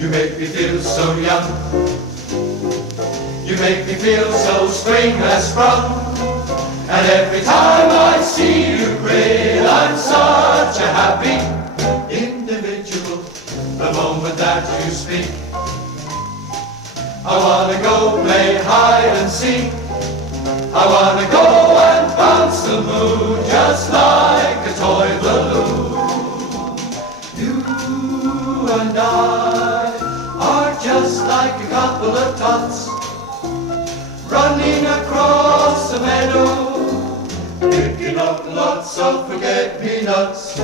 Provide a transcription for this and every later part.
You make me feel so young. You make me feel so spring has sprung. And every time I see you grin, I'm such a happy individual. The moment that you speak, I wanna go play hide and seek. I wanna go and bounce the moon just like a toy balloon. You and I are just like a couple of tots running across a meadow, picking up lots of forget-me-nots.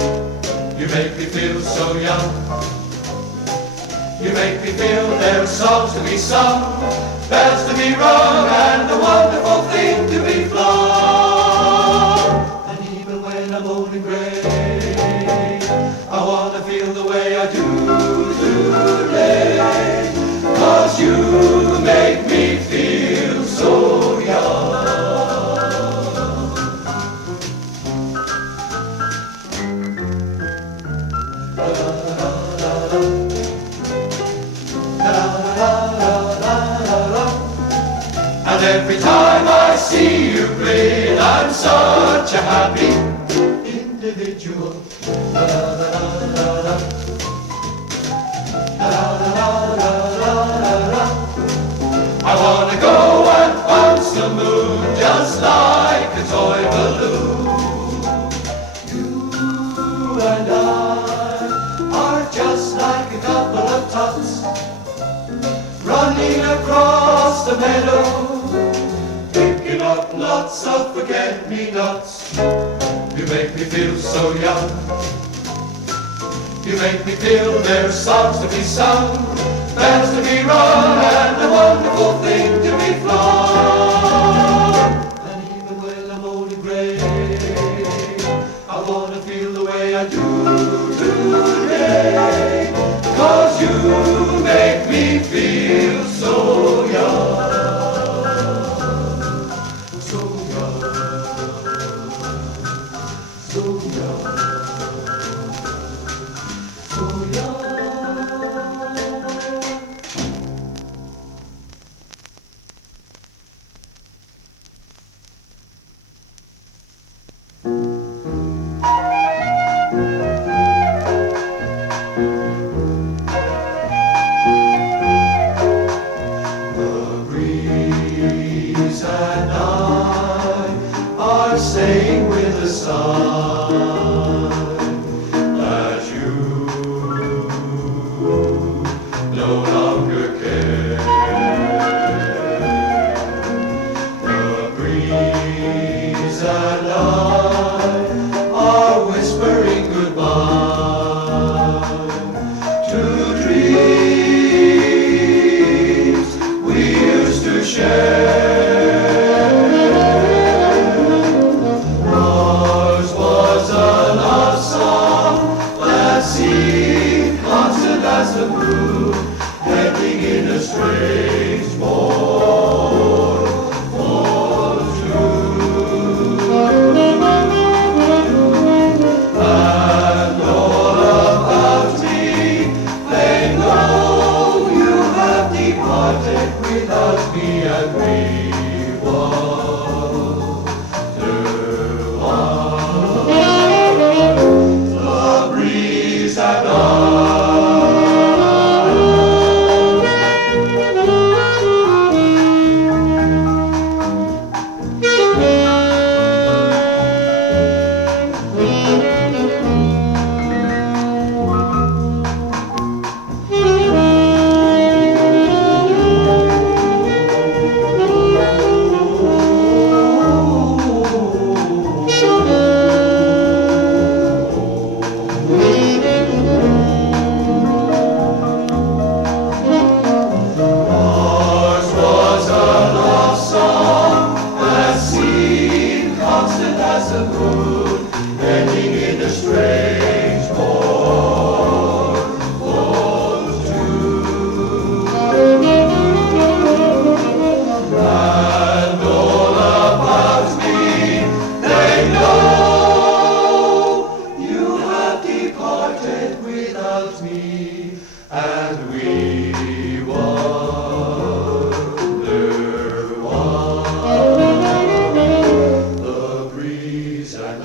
You make me feel so young. You make me feel there's songs to be sung, bells to be rung, and a wonderful thing to be flown. And even when I'm old and grey, I wanna feel the way I do today, 'cause you make me feel so young. And every time I see you grin, I'm such a happy individual. I wanna go and bounce the moon just like a toy balloon. You and I are just like a couple of tots running across the meadow, picking up lots of forget-me-nots. You make me feel so young. You make me feel there's songs to be sung, bells to be rung, and a wonderful thing to be flown. And even when I'm old and grey, I wanna feel the way I do today, 'cause you make me feel so young. So young. So young. So young. And I are saying with a sigh that you no longer care. The breeze and I are whispering goodbye to dreams we used to share. As the moon, heading in a strange morn for two. And all about me, they know you have departed without me, and we wonder why. The breeze and I as the moon, ending in a strange morn for two. And all about me, they know you have departed without me, and we wonder why the breeze and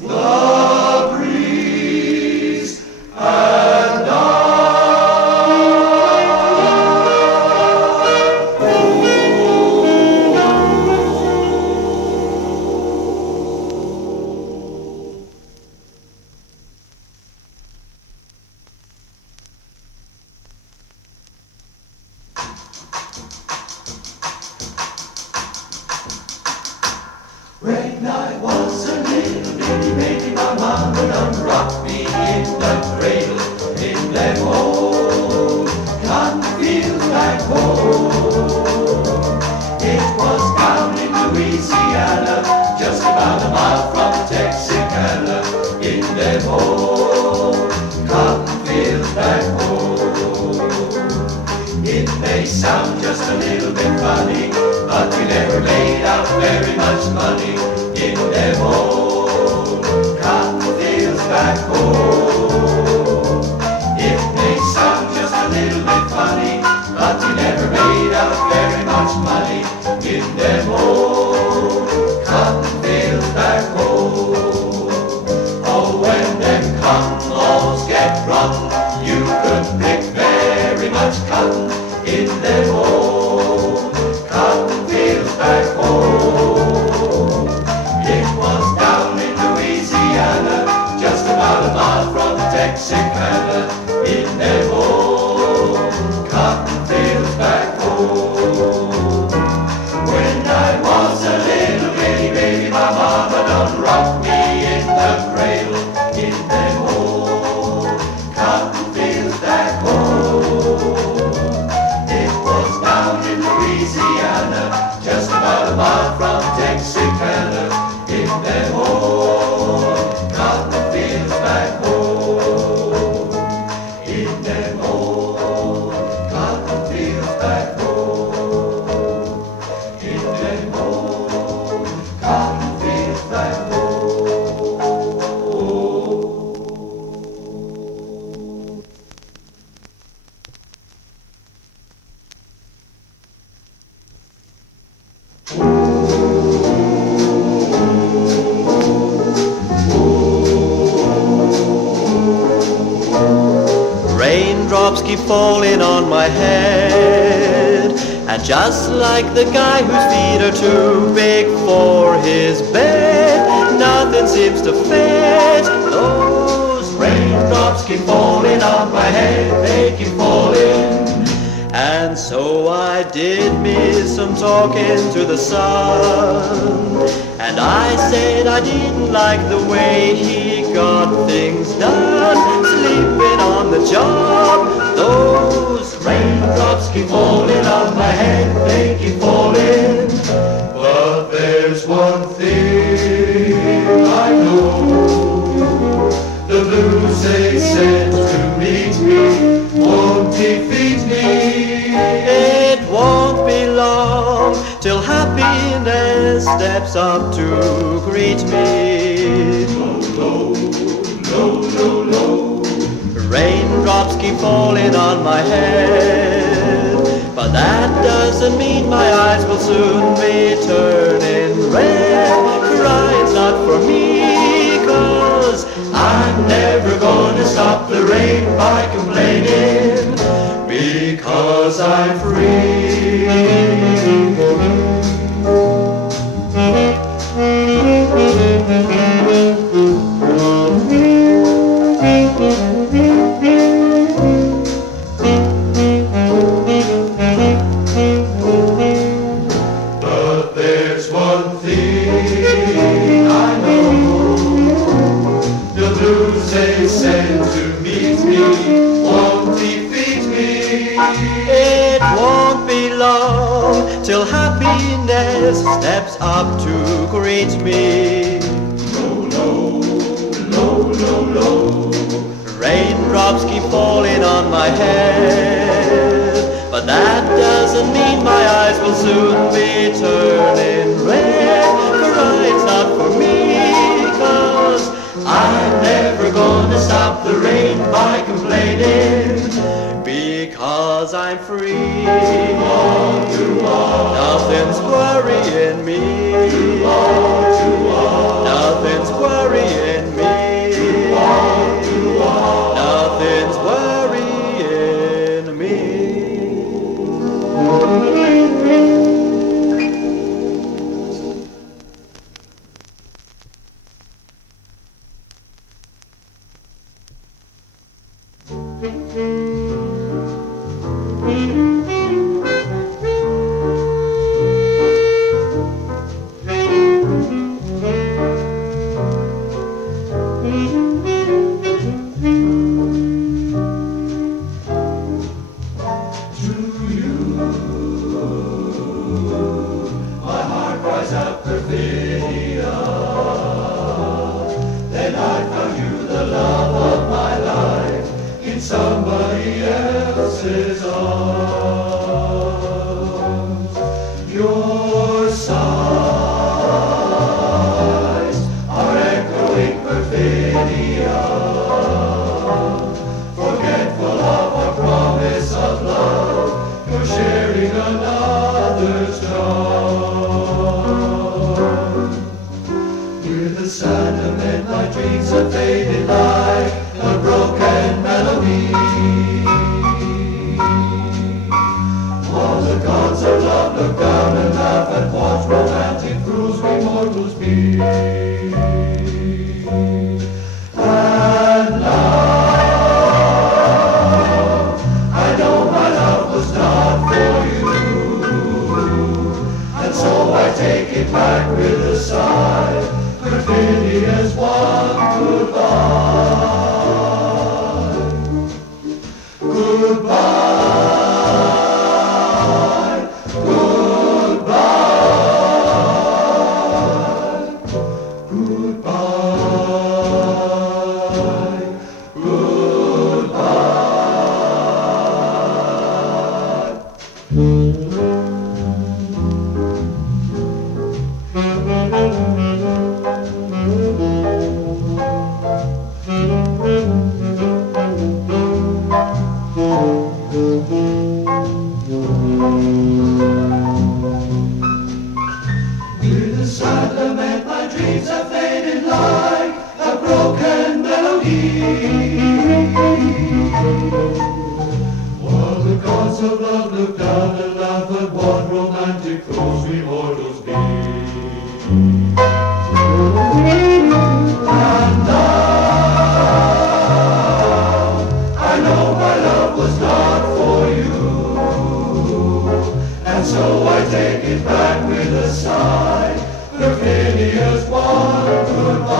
the breeze and when I was a little bitty baby, my mama done rocked me in the cradle in them old cotton fields back home. It was down in Louisiana, just about a mile from Texarkana, in them old cotton fields back home. It may sound just a little bit funny, but we never made out very much money in them old cotton fields back home. It may sound just a little bit funny, but we never made out very much money in them old cotton fields back home. Oh, when them cotton laws get rotten, you could pick very much cotton in them old cotton fields back home. It was down in Louisiana, just about a mile from Texarkana, in them old cotton fields back home. When I was a little bitty baby, my mama done rocked me in the cradle, in them old cotton fields back home. It was down in Louisiana, just about a mile from Texarkana, in them old cotton fields back home. In them old cotton fields back home. In them old cotton fields back home. Raindrops keep falling on my head, and just like the guy whose feet are too big for his bed, nothing seems to fit. Those raindrops keep falling on my head, they keep falling. And so I did me some talking to the sun, and I said I didn't like the way he got things done, sleeping on the job. Those raindrops keep falling on my head, they keep falling. But there's one thing I know, the blues they sent to meet me won't defeat me. It won't be long till happiness steps up to greet me. Low, low, low, low. Raindrops keep falling on my head, but that doesn't mean my eyes will soon be turning red. Crying's not for me, 'cause I'm never gonna stop the rain by complaining, because I'm free. But there's one thing I know, the blues they send to meet me won't defeat me. it won't be long till happiness steps up to greet me. Low, low, low, low, low. Raindrops keep falling on my head, but that doesn't mean my eyes will soon be turning red. Crying's not for me, 'cause I'm never gonna stop stop the rain by complaining. Because I'm free. Nothing's worrying me. Nothing's worrying me. Nothing's worrying me. Cries out perfidia. Then I found you, the love of my life, in somebody else's arms. Your sighs are echoing perfidia, forgetful of our promise of love. You're sharing another's charm. With the sentiment, my dreams have faded like a broken melody. All the gods of love look down and laugh at what romantic fools we mortals be. And now I know my love was not for you, and so I take it back with a sigh. Perfidia's one goodbye. Goodbye, goodbye, goodbye, With a sad lament, my dreams have faded like a broken melody. While the gods of love look down and laugh at what romantic fools we mortals be. And now I know my love was not for you, and so I take it back with a sigh. Perfidia's one goodbye.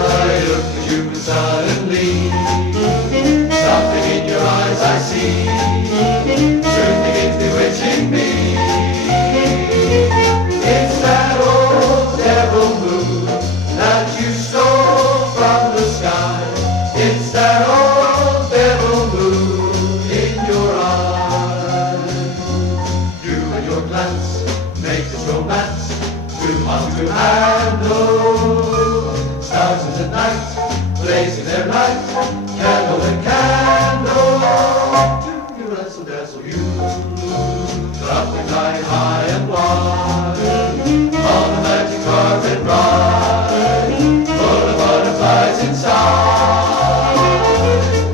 I look at you and suddenly something in your eyes I see. Truth begins bewitching me. It's that old devil moon that you stole from the sky. It's that old devil moon in your eyes. You and your glance make this romance too hard to handle. Stars in the night, blazing their light, candle and candle. To your wrestle dazzle you, drop the night high and wide, on the magic carpet ride, full of butterflies inside.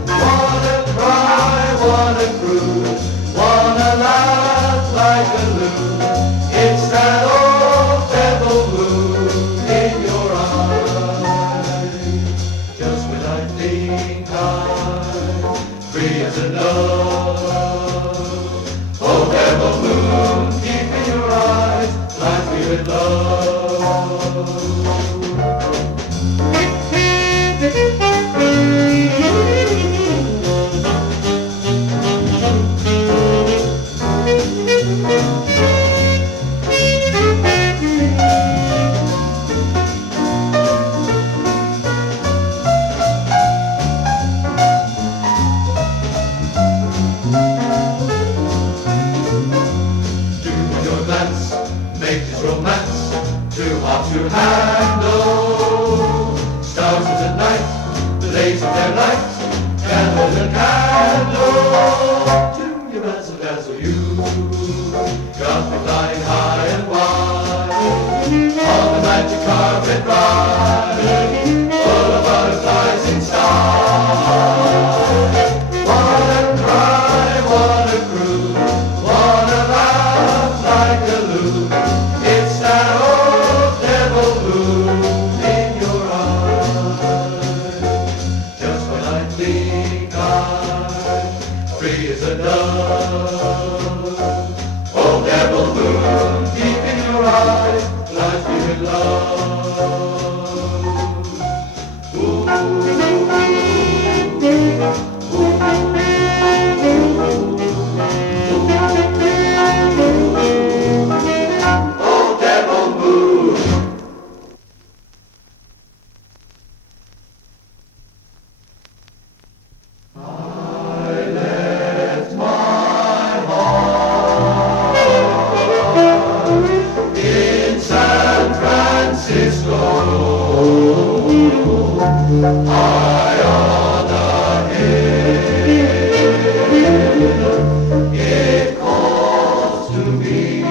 Wanna cry, wanna cruise, wanna laugh like a loon. It's that old devil moon in your eyes. Just when I blaze of their lights, candle to candle, to your razzle dazzle you. Got me flying high and wide on the magic carpet ride, full of butterflies and stars. Wanna cry, wanna cruise, wanna laugh like a loon. It's that old devil moon in your eyes. Just when I think I'm free as a dove, old devil moon deep in your eyes, lies me with love. Old devil moon. I left my heart in San Francisco, high on a hill. It calls to be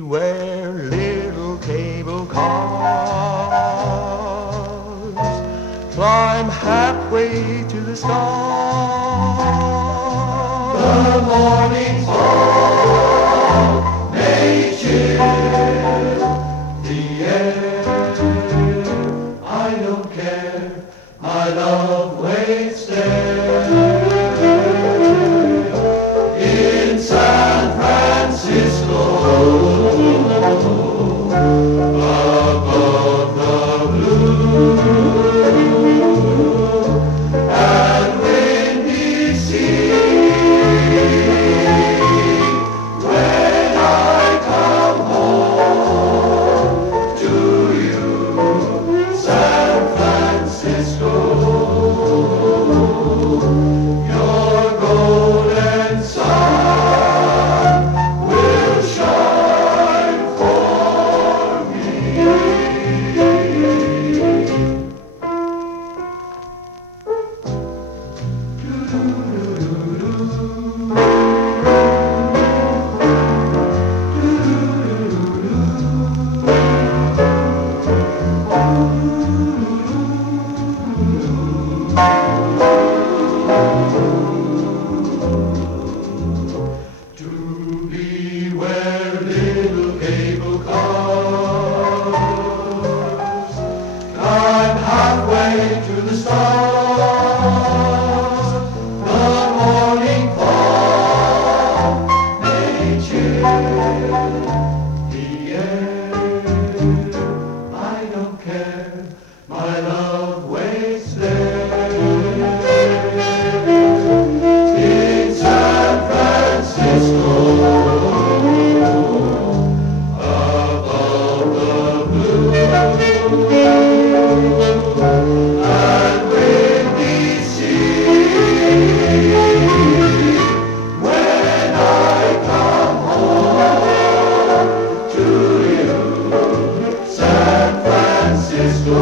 where little cable cars climb halfway to the stars. The morning fall may chill the air. I don't care, my love waits there in San Francisco, above the blue and windy sea. When I come home to you, San Francisco, your golden sun will shine for me. To be where little cable cars climb halfway to the stars. The morning fall may chill the air. I don't care, my love waits there in San Francisco, above the blue and windy sea. When I come home to you, San Francisco,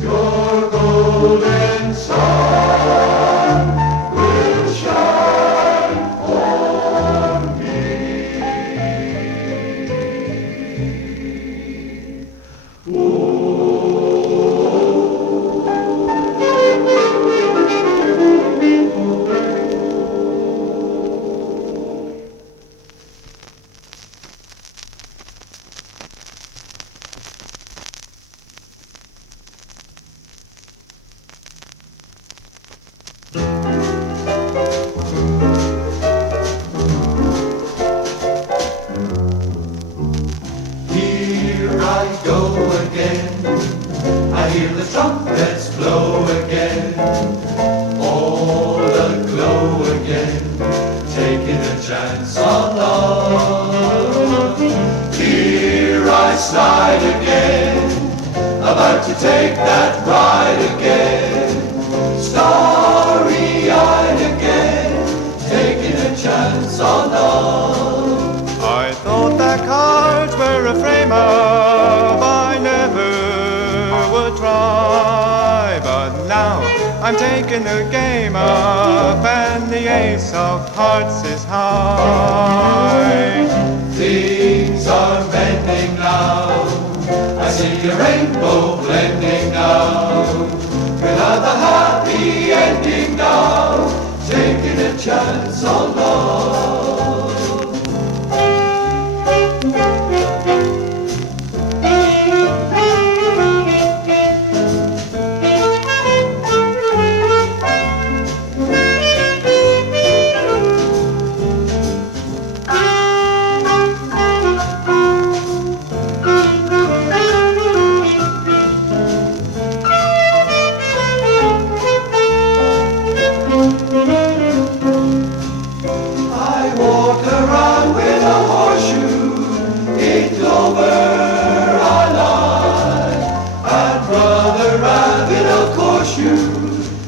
your golden sun will shine for me. Here I go again, I hear the trumpets blow again, all aglow again, taking a chance on love. Here I slide again, about to take that ride again, starry-eyed again, taking a chance on love. I thought that cards were a frame up, I never would try. But now I'm taking the game up, and the ace of hearts is high. Things are bending now, I see a rainbow blending now, another happy ending now, taking a chance on love.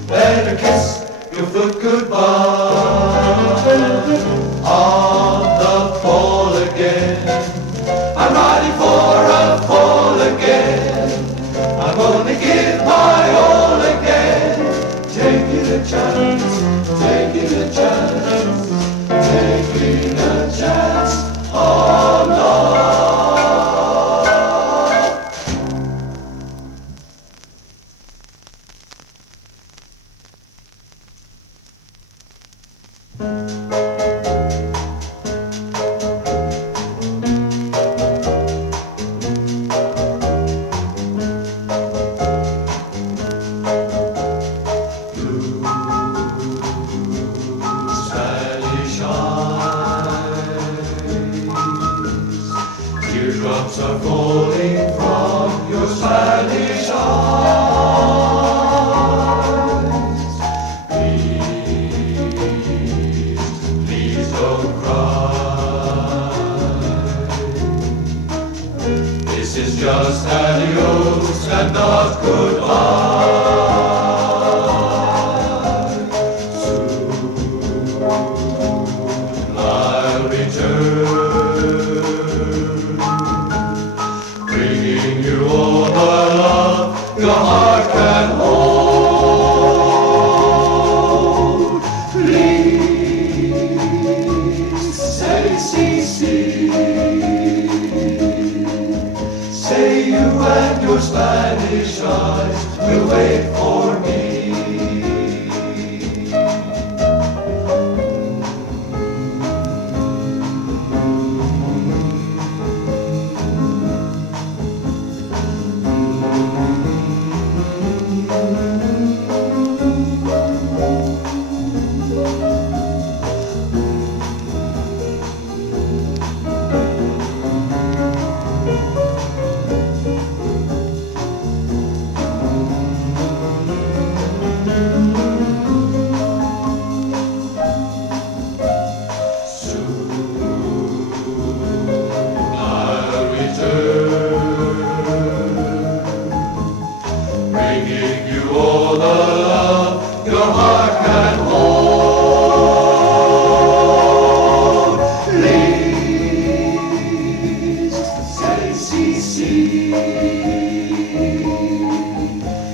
Better kiss your foot goodbye. On the fall again, I'm riding for a fall again. I'm gonna give my all again. Taking a chance, taking a chance, taking a chance on love. Teardrops are falling from your Spanish eyes. Please, please don't cry. This is just adios and not goodbye. Soon I'll return, bringing you all the love your heart can hold. Please say, say you and your Spanish eyes will wait for me. Bringing you all the love your heart can hold. Please say,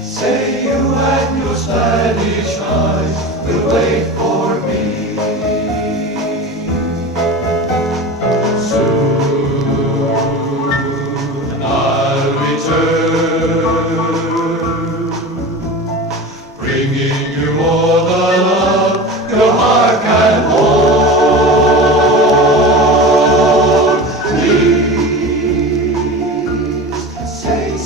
say you and your Spanish eyes will wait for me. Soon I'll return, bringing you all the love your heart can hold. Please say,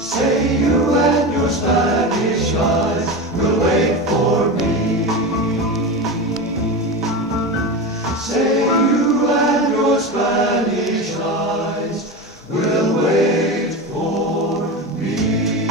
say you and your Spanish eyes will wait for me. Say you and your Spanish eyes will wait for me.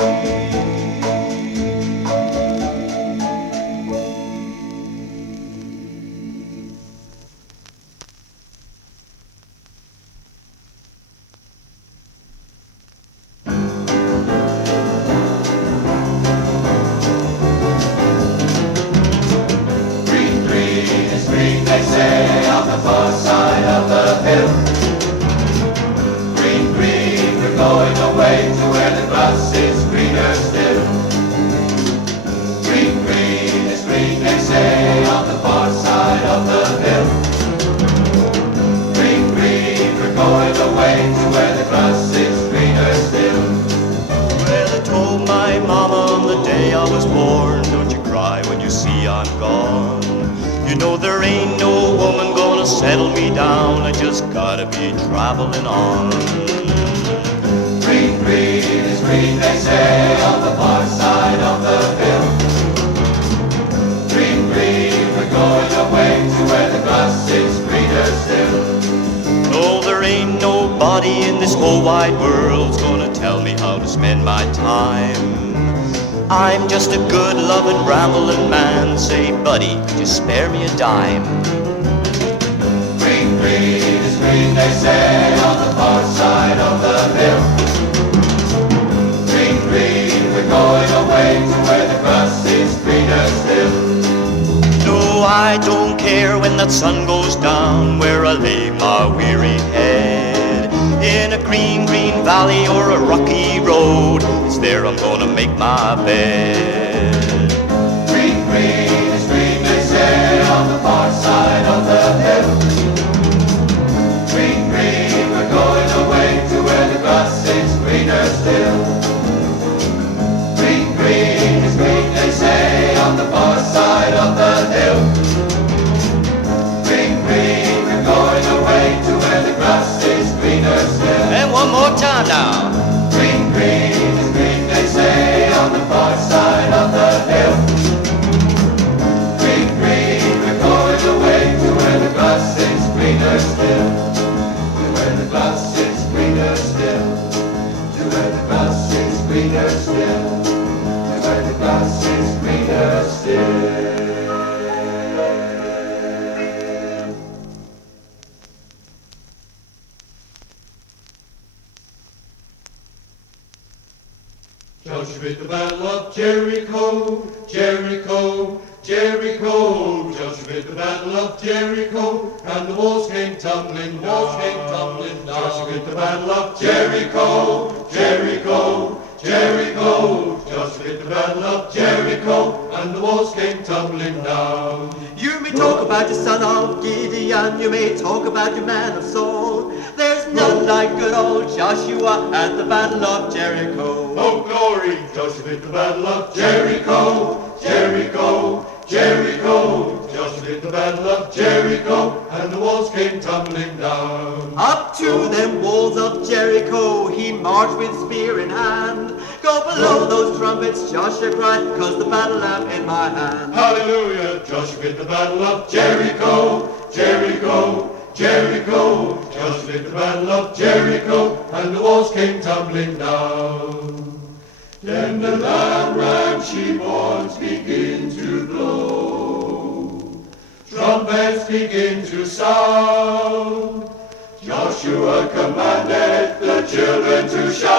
Green, green is green, they say, on the ain't no woman gonna settle me down. I just gotta be traveling on. Green, green is green, they say, on the far side of the hill. Green, green, we're going away to where the grass is greener still. No, there ain't nobody in this whole wide world's gonna tell me how to spend my time. I'm just a good loving rambling man. Say, buddy, could you spare me a dime? Green, green is green, they say, on the far side of the hill. Green, green, we're going away to where the grass is greener still. No, I don't care when that sun goes down, where I lay my weary head. In a green, green valley or a rocky road, it's there I'm gonna make my bed. Green, green is green, they say, on the far side of the hill. Green, green, we're going away to where the grass is greener still. Green, green is green, they say, on the far side of the hill. Green, green, we're going away to where the grass is greener still. And one more time now. Green, green is green, they say, on the far side of the hill. Green, green, we're going away to where the grass is greener still. To where the grass is greener still. To where the grass is greener still. To where the grass is greener still. Joshua at the Battle of Jericho, Jericho, Jericho. Joshua at the Battle of Jericho, and the walls came tumbling down. Joshua at the Battle of Jericho, Jericho, Jericho. Joshua at the Battle of Jericho, and the walls came tumbling down. You may talk about your son of Gideon, you may talk about your man of Saul. There's none like good old Joshua at the Battle of Jericho. Oh glory, Joshua at the Battle of Jericho, Jericho, Jericho. Joshua at the Battle of Jericho, and the walls came tumbling down. Up to them walls of Jericho he marched with spear in hand. Go below those trumpets, Joshua cried, 'cause the battle lamp in my hand. Hallelujah, Joshua at the Battle of Jericho, Jericho, Jericho. Joshua at the Battle of Jericho, and the walls came tumbling down. Then the lamb sheep horns begin to blow, trumpets begin to sound. Joshua commanded the children to shout,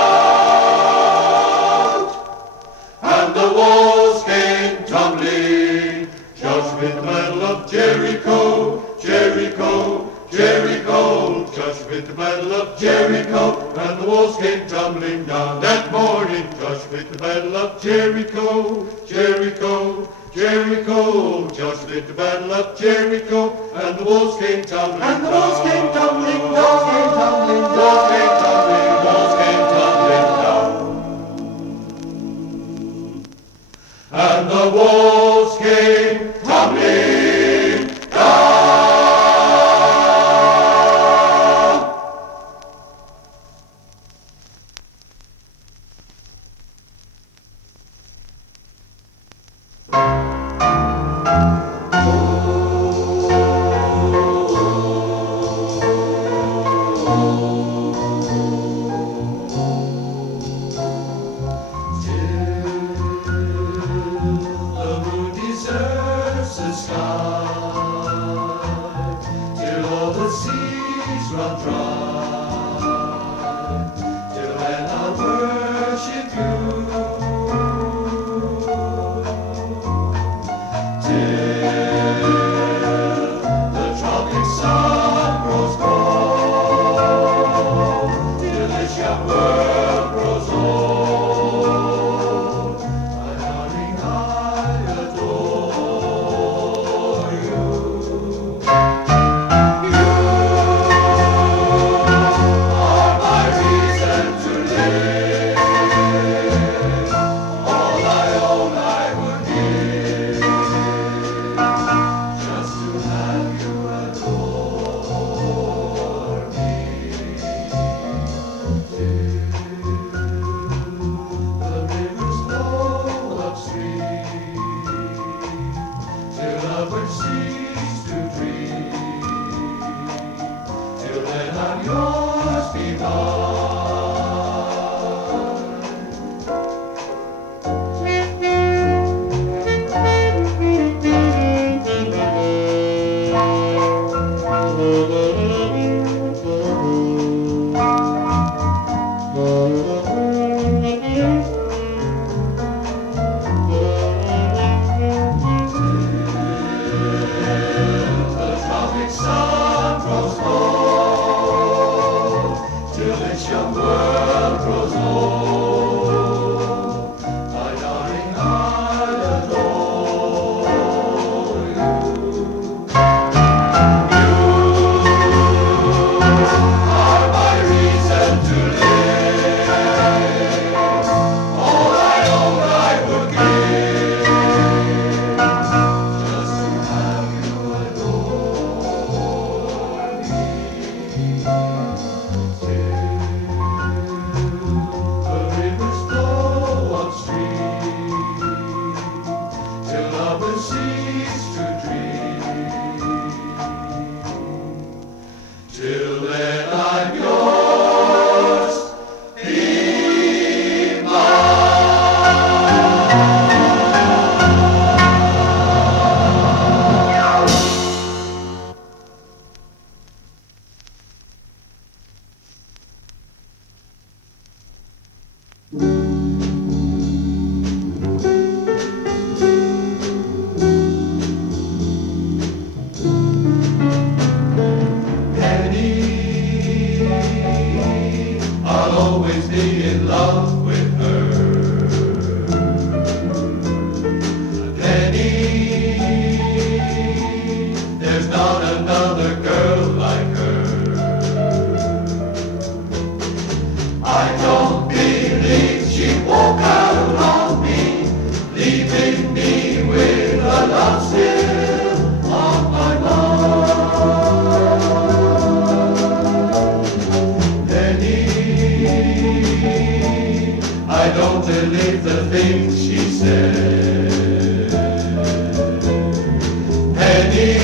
and the walls came tumbling. Joshua at the Battle of Jericho, Jericho, Jericho. Joshua at the Battle of Jericho, and the walls came tumbling down. That morning, Joshua at the Battle of Jericho, Jericho, Jericho. Joshua at the Battle of Jericho, and the walls came tumbling down. And the walls came tumbling down. Walls came tumbling down. Walls came tumbling. Walls came tumbling down. And the walls came tumbling down. I'm yours, be mine. The tropic sun grows old, till this young world grows old. My darling, I'll adore you. You are my reason to live. All I own I would give, just to have you adore me. The rivers flow upstream, till lovers cease to dream. Till then I'm yours, be Penny, I'll always be in love with her. Penny, there's not another girl like her. I don't believe she'd walk out on me, leaving me with a love still on my mind. Penny, I don't believe the things she said. Penny,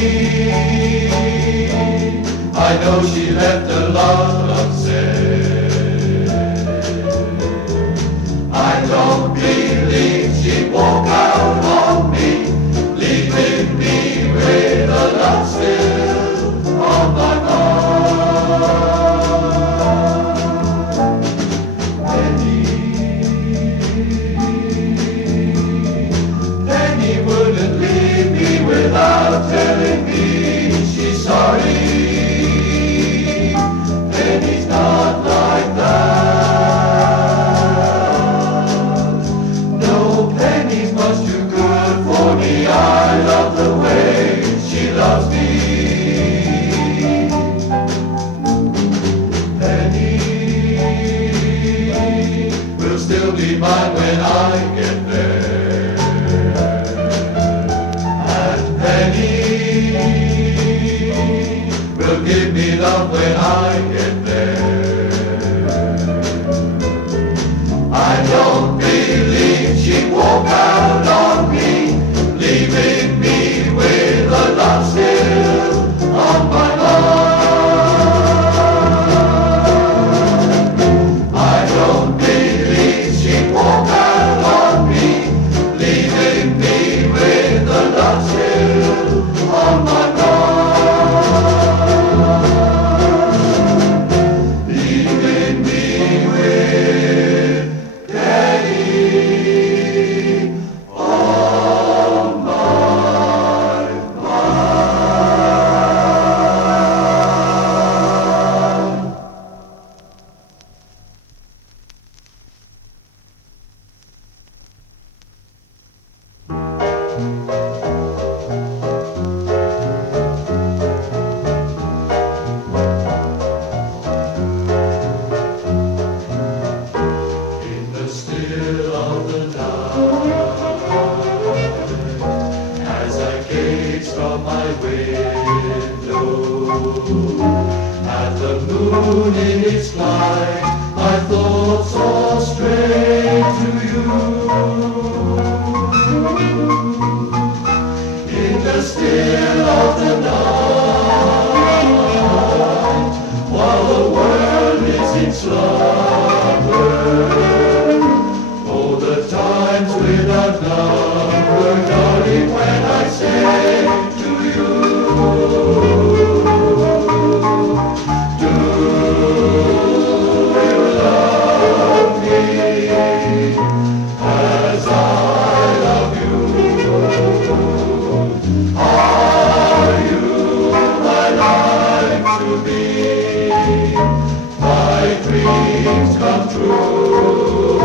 I know she left a lot unsaid. I don't believe she'd walk out on me, leaving me with a love still on my mind. Penny wouldn't leave me without telling me she's sorry. Penny's not like that. No, Penny's much too good for me. I love the way she loves me. Penny will still be mine when I get there. And Penny will give me love when I get there. I don't believe she'd walk out on me, leaving me with a love still on my mind. I don't believe she'd walk out on me, leaving me with a love still on my mind. Leaving me with Penny on my mind. In the still of the night, as I gaze from my window at the moon in its flight, my thoughts all stray to you. In the still of the night, while the to be. My dreams come true.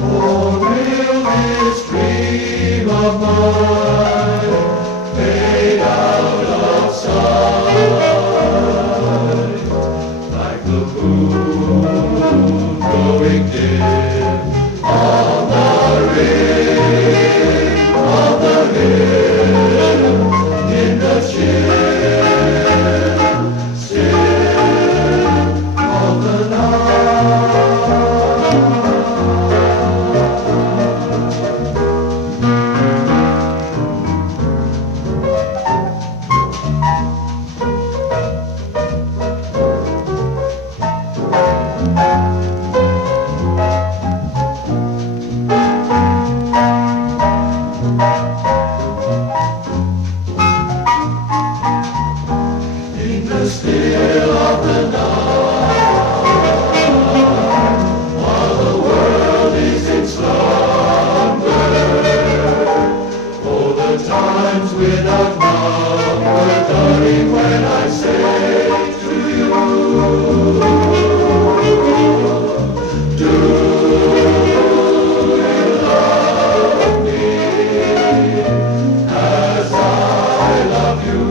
Or will this dream of mine fade out of sight like the moon growing dim on the rim of the hill in the chill, still of the night. In the still of the night, while the world is in slumber, oh, the times without number, darling, when I say to you, do you love me as I love you?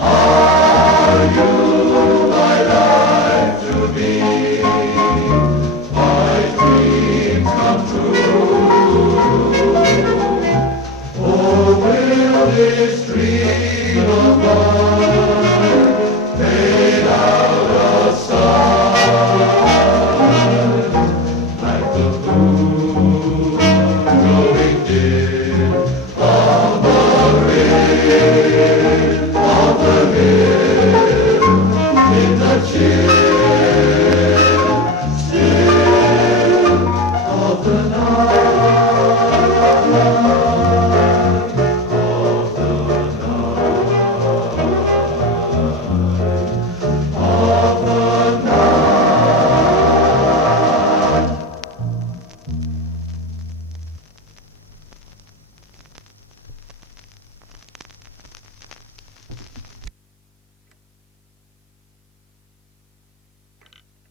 Are you my life to be? My dreams come true. Or will this dream of mine